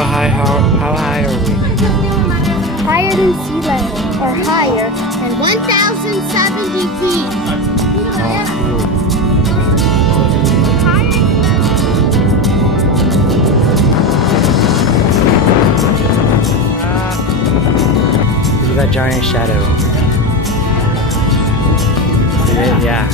how high are we? Higher than sea level, or higher than 1,070 feet. Look at that giant shadow. See it? Yeah.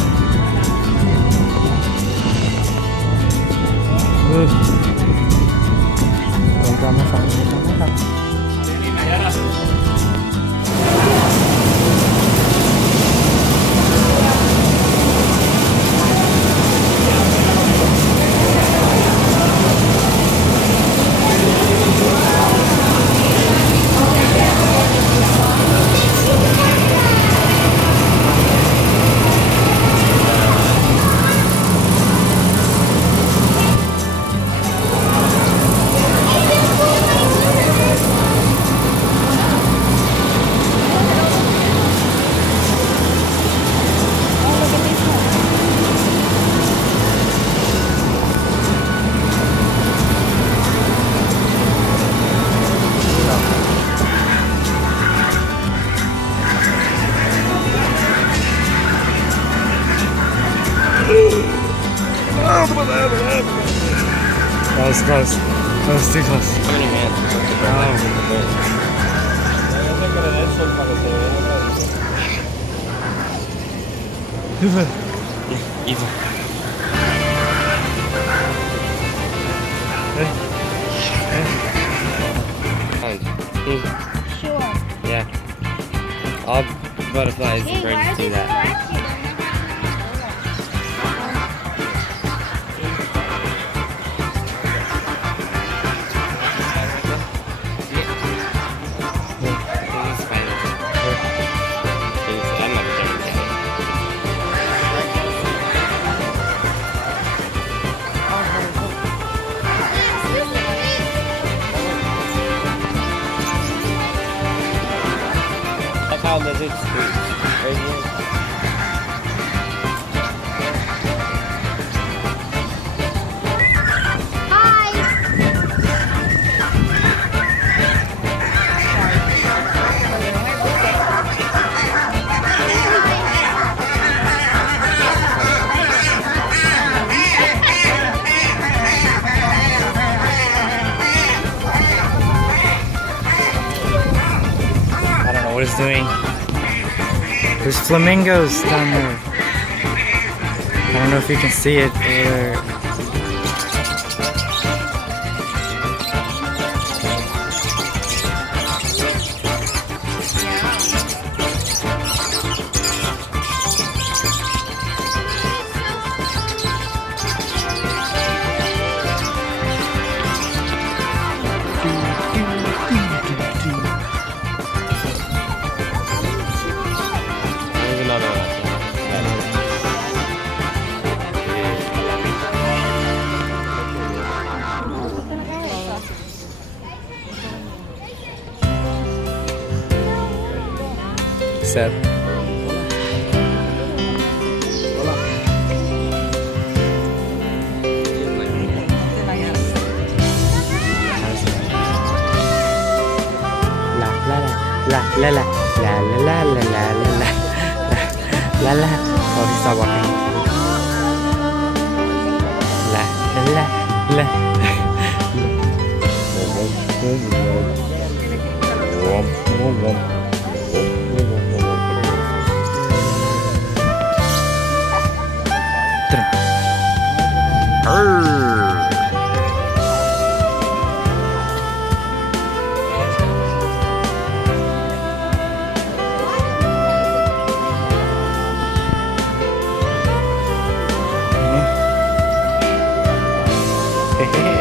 Don't drop my phone. Don't drop my phone. That was close. That was too close. How many hands? Even. Sure. Yeah. All butterflies and birds do that. That's how lizards squeak. Right here. I don't know what it's doing. There's flamingos down there. I don't know if you can see it over there. There's another one. Except. La la la la la la la la la la. Oh, he stopped walking. La la la. Hehehe